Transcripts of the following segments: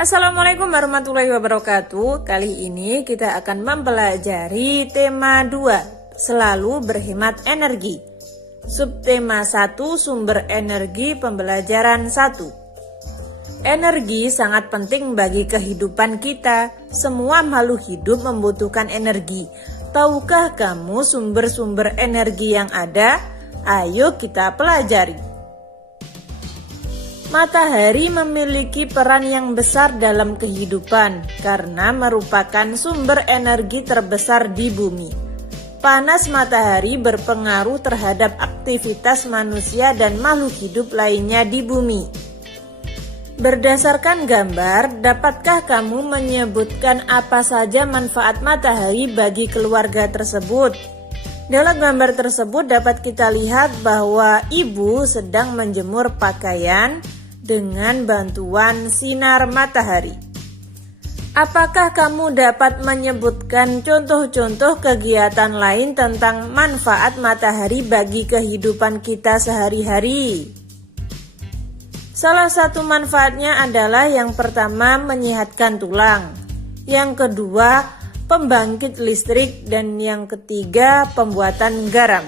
Assalamualaikum warahmatullahi wabarakatuh. Kali ini kita akan mempelajari tema 2, selalu berhemat energi. Subtema 1, sumber energi pembelajaran 1. Energi sangat penting bagi kehidupan kita. Semua makhluk hidup membutuhkan energi. Tahukah kamu sumber-sumber energi yang ada? Ayo kita pelajari. Matahari memiliki peran yang besar dalam kehidupan karena merupakan sumber energi terbesar di bumi. Panas matahari berpengaruh terhadap aktivitas manusia dan makhluk hidup lainnya di bumi. Berdasarkan gambar, dapatkah kamu menyebutkan apa saja manfaat matahari bagi keluarga tersebut? Dalam gambar tersebut dapat kita lihat bahwa ibu sedang menjemur pakaian dengan bantuan sinar matahari. Apakah kamu dapat menyebutkan contoh-contoh kegiatan lain tentang manfaat matahari bagi kehidupan kita sehari-hari? Salah satu manfaatnya adalah yang pertama menyehatkan tulang, yang kedua pembangkit listrik, dan yang ketiga pembuatan garam.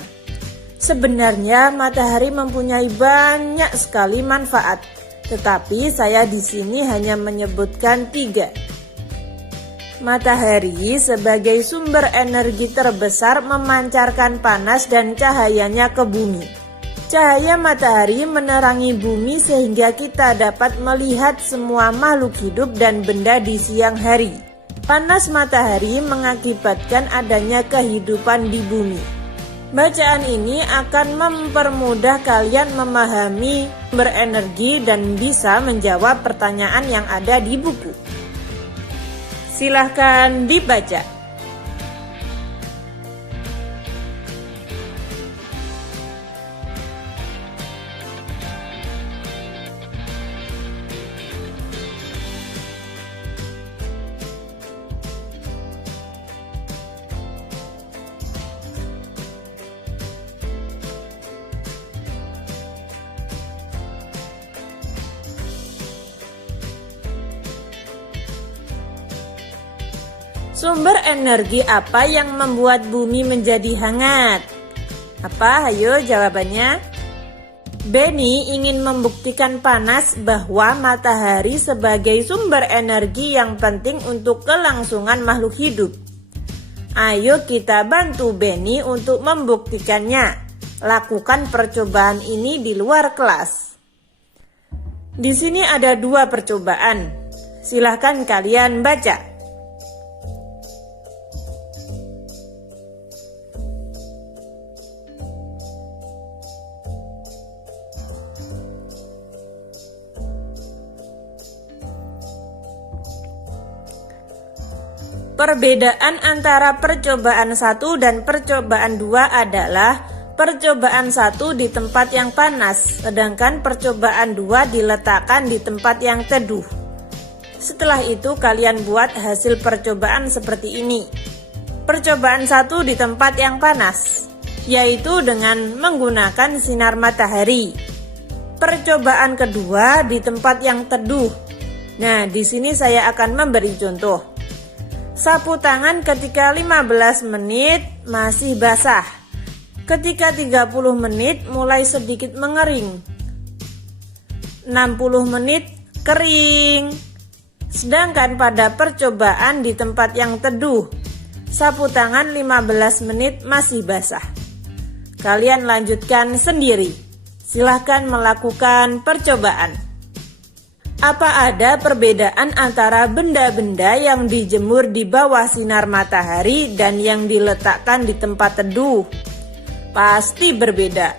Sebenarnya matahari mempunyai banyak sekali manfaat, tetapi saya di sini hanya menyebutkan 3. Matahari sebagai sumber energi terbesar memancarkan panas dan cahayanya ke bumi. Cahaya matahari menerangi bumi sehingga kita dapat melihat semua makhluk hidup dan benda di siang hari. Panas matahari mengakibatkan adanya kehidupan di bumi. Bacaan ini akan mempermudah kalian memahami berenergi dan bisa menjawab pertanyaan yang ada di buku. Silahkan dibaca. Sumber energi apa yang membuat bumi menjadi hangat? Apa? Ayo jawabannya. Benny ingin membuktikan panas bahwa matahari sebagai sumber energi yang penting untuk kelangsungan makhluk hidup. Ayo kita bantu Benny untuk membuktikannya. Lakukan percobaan ini di luar kelas. Di sini ada 2 percobaan. Silahkan kalian baca. Perbedaan antara percobaan 1 dan percobaan 2 adalah percobaan 1 di tempat yang panas, sedangkan percobaan 2 diletakkan di tempat yang teduh. Setelah itu kalian buat hasil percobaan seperti ini. Percobaan 1 di tempat yang panas, yaitu dengan menggunakan sinar matahari. Percobaan kedua di tempat yang teduh. Nah, di sini saya akan memberi contoh. Sapu tangan ketika 15 menit masih basah. Ketika 30 menit mulai sedikit mengering. 60 menit kering. Sedangkan pada percobaan di tempat yang teduh, sapu tangan 15 menit masih basah. Kalian lanjutkan sendiri. Silahkan melakukan percobaan. Apa ada perbedaan antara benda-benda yang dijemur di bawah sinar matahari dan yang diletakkan di tempat teduh? Pasti berbeda.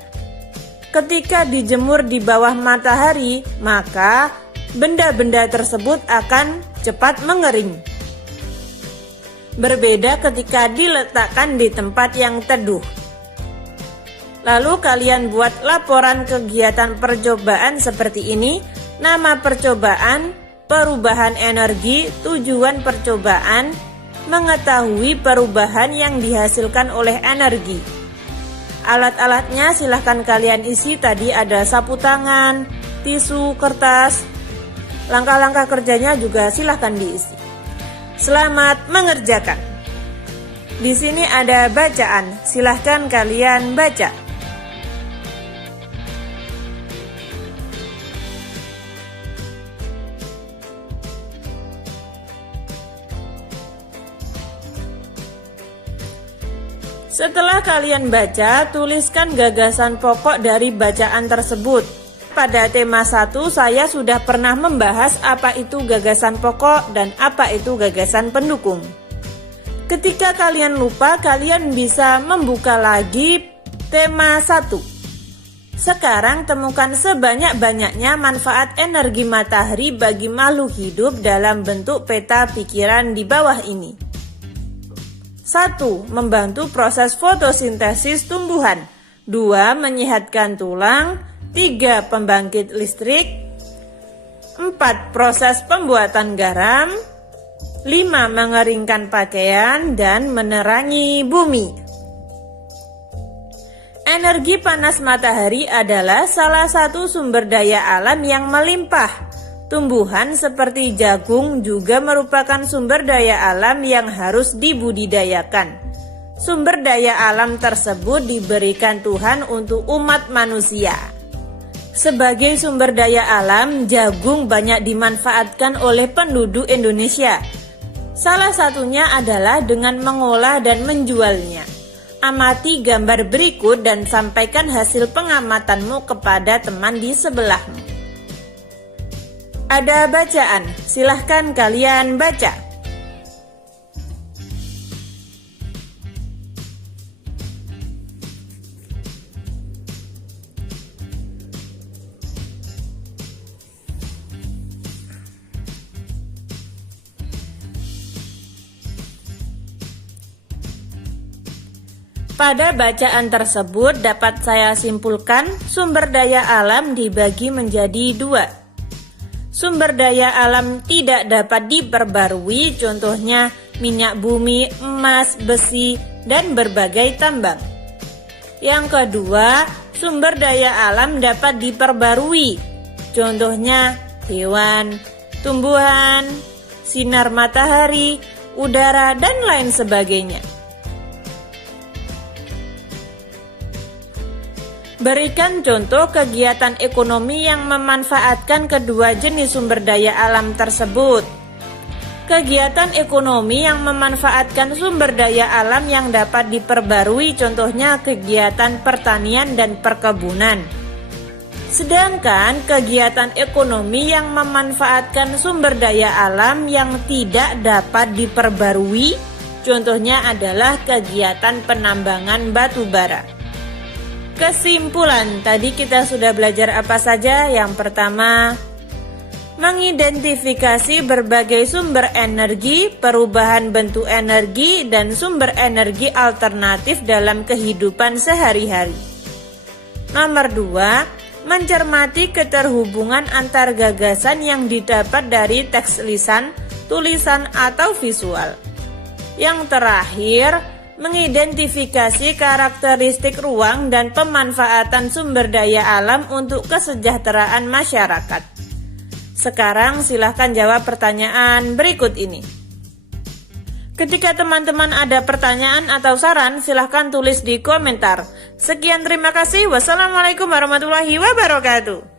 Ketika dijemur di bawah matahari, maka benda-benda tersebut akan cepat mengering. Berbeda ketika diletakkan di tempat yang teduh. Lalu kalian buat laporan kegiatan percobaan seperti ini. Nama percobaan, perubahan energi, tujuan percobaan, mengetahui perubahan yang dihasilkan oleh energi. Alat-alatnya silahkan kalian isi. Tadi ada sapu tangan, tisu, kertas, Langkah-langkah kerjanya juga silahkan diisi. Selamat mengerjakan. Di sini ada bacaan, silahkan kalian baca. Setelah kalian baca, tuliskan gagasan pokok dari bacaan tersebut. Pada tema 1 saya sudah pernah membahas apa itu gagasan pokok dan apa itu gagasan pendukung. Ketika kalian lupa, kalian bisa membuka lagi tema 1. Sekarang temukan sebanyak-banyaknya manfaat energi matahari bagi makhluk hidup dalam bentuk peta pikiran di bawah ini. 1. Membantu proses fotosintesis tumbuhan. 2. Menyehatkan tulang. 3. Pembangkit listrik. 4. Proses pembuatan garam. 5. Mengeringkan pakaian dan menerangi bumi. Energi panas matahari adalah salah satu sumber daya alam yang melimpah. Tumbuhan seperti jagung juga merupakan sumber daya alam yang harus dibudidayakan. Sumber daya alam tersebut diberikan Tuhan untuk umat manusia. Sebagai sumber daya alam, jagung banyak dimanfaatkan oleh penduduk Indonesia. Salah satunya adalah dengan mengolah dan menjualnya. Amati gambar berikut dan sampaikan hasil pengamatanmu kepada teman di sebelahmu. Ada bacaan, silahkan kalian baca. Pada bacaan tersebut dapat saya simpulkan sumber daya alam dibagi menjadi 2. Sumber daya alam tidak dapat diperbarui, contohnya minyak bumi, emas, besi, dan berbagai tambang. Yang kedua, sumber daya alam dapat diperbarui, contohnya hewan, tumbuhan, sinar matahari, udara, dan lain sebagainya. Berikan contoh kegiatan ekonomi yang memanfaatkan kedua jenis sumber daya alam tersebut. Kegiatan ekonomi yang memanfaatkan sumber daya alam yang dapat diperbarui, contohnya kegiatan pertanian dan perkebunan. Sedangkan kegiatan ekonomi yang memanfaatkan sumber daya alam yang tidak dapat diperbarui, contohnya adalah kegiatan penambangan batu bara. Kesimpulan, tadi kita sudah belajar apa saja? Yang pertama, mengidentifikasi berbagai sumber energi, perubahan bentuk energi, dan sumber energi alternatif dalam kehidupan sehari-hari. Nomor 2, mencermati keterhubungan antar gagasan yang didapat dari teks lisan, tulisan, atau visual. Yang terakhir, mengidentifikasi karakteristik ruang dan pemanfaatan sumber daya alam untuk kesejahteraan masyarakat. Sekarang silahkan jawab pertanyaan berikut ini. Ketika teman-teman ada pertanyaan atau saran, silahkan tulis di komentar. Sekian, terima kasih. Wassalamualaikum warahmatullahi wabarakatuh.